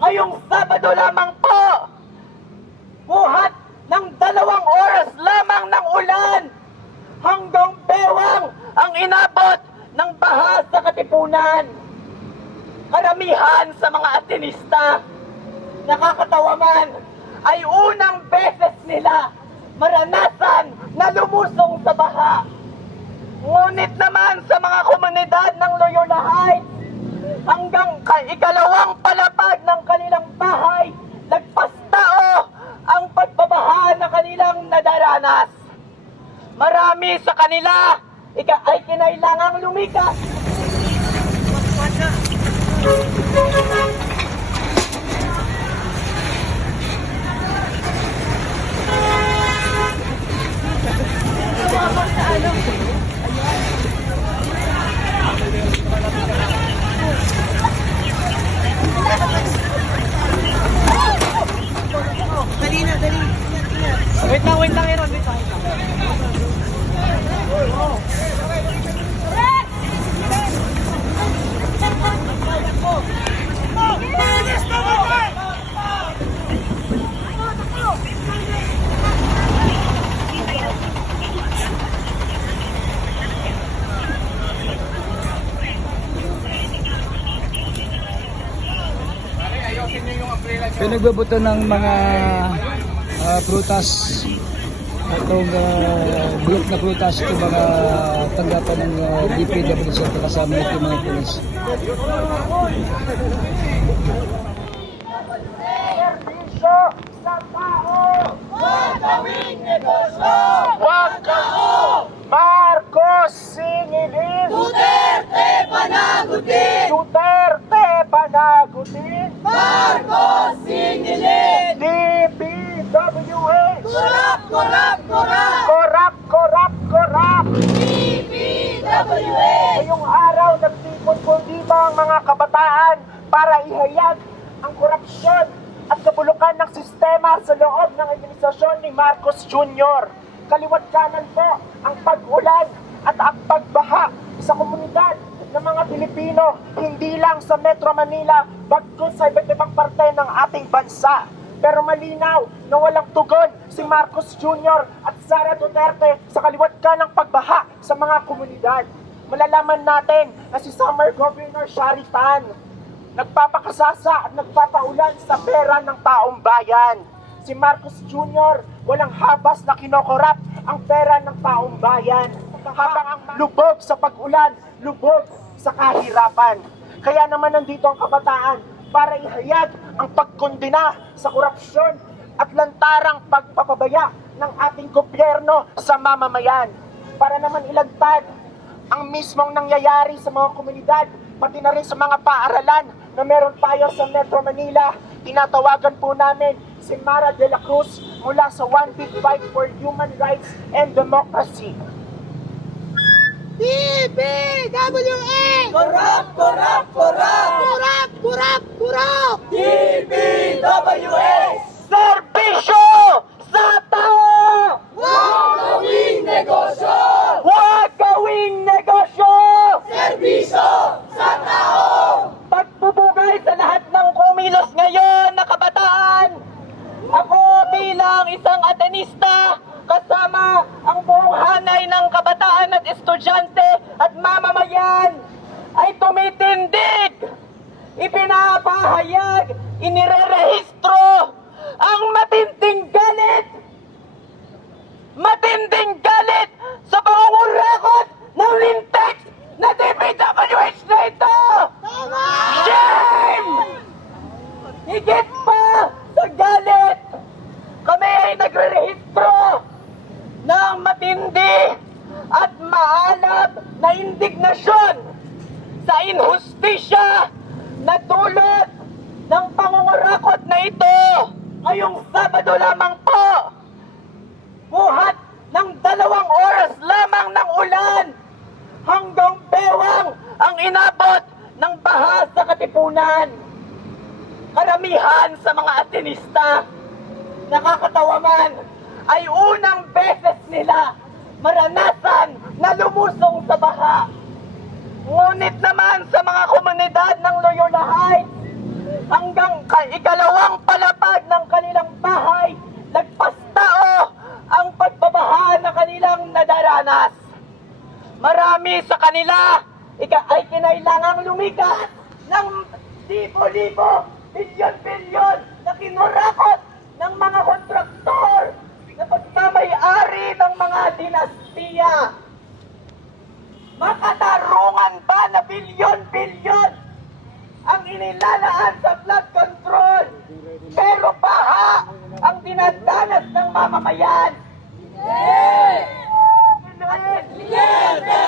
ngayong Sabado lamang po. Buhat ng dalawang oras lamang ng ulan hanggang bewang ang inabot ng baha sa Katipunan. Karamihan sa mga atinista, nakakatawa man, ay unang beses nila maranasan na lumusong sa baha. Ngunit naman sa mga komunidad ng Loyola Heights, hanggang ka- ikalawang palapag ng kanilang bahay, nagpastao ang pagbabaha na kanilang nadaranas. Marami sa kanila ay kinailangang lumikas. Wait lang, wait lang, Aaron. Wait lang. Pinagbabuto ng mga ah, prutas itong uh, bulok na prutas ito mga tanggapan ng uh, DPWC at kasama ito mga pulis. Serbisyo sa tao! Huwag gawing negosyo! Huwag kao! Marcos singilin! Duterte panagutin! Duterte panagutin! Marcos singilin! DPWH! Korap, korap, korap! Korap, korap, korap! DPWH! Ngayong araw, nagtipon po dito ang mga kabataan para ihayag ang korupsyon at kabulukan ng sistema sa loob ng administrasyon ni Marcos Jr. Kaliwat kanan po ang pag-ulan at ang pagbaha sa komunidad ng mga Pilipino, hindi lang sa Metro Manila, bagkus sa iba't ibang parte ng ating bansa. Pero malinaw na walang tugon si Marcos Jr. at Sara Duterte sa kaliwat ka ng pagbaha sa mga komunidad. Malalaman natin na si Summer Governor Shari Tan nagpapakasasa at nagpapaulan sa pera ng taong bayan. Si Marcos Jr. walang habas na kinokorap ang pera ng taong bayan. Habang ang lubog sa pag-ulan, lubog sa kahirapan. Kaya naman nandito ang kabataan para ihayag ang pagkondena sa korupsyon at lantarang pagpapabaya ng ating gobyerno sa mamamayan. Para naman ilagtad ang mismong nangyayari sa mga komunidad, pati na rin sa mga paaralan na meron tayo sa Metro Manila. Tinatawagan po namin si Mara de la Cruz mula sa One Big Fight for Human Rights and Democracy. DPWA! Korap! Korap! Korap! Kurap! DPWS! Serbisyo sa tao! Huwag gawing negosyo! Huwag gawing negosyo! Serbisyo sa tao! Pagpupugay sa lahat ng kumilos ngayon na kabataan. Ako bilang isang atenista, kasama ang buong hanay ng kabataan at estudyante at mamamayan, ay tumitindig, ipinapahayag, inirerehistro ang matinding galit matinding galit sa pangungurakot ng lintex na DPWH na ito! Shame! Higit pa sa galit, kami ay nagre-rehistro ng matindi at maalab na indignasyon sa inhustisya na dulot ng pangungurakot na ito ngayong Sabado lamang po buhat ng dalawang oras lamang ng ulan hanggang bewang ang inabot ng baha sa Katipunan. Karamihan sa mga atinista, nakakatawa man, ay unang beses nila maranasan na lumusong sa baha. Ngunit naman sa mga komunidad Heights, hanggang ka ikalawang palapag ng kanilang bahay, lagpas tao ang pagbabaha na kanilang nadaranas. Marami sa kanila ika ay kinailangang lumikas ng libo-libo, bilyon-bilyon na kinurakot ng mga kontraktor na pagmamayari ng mga dinastiya. Makatarungan ba na bilyon-bilyon ang inilalaan sa flood control? Pero baha ang dinadanas ng mamamayan. Duterte panagutin!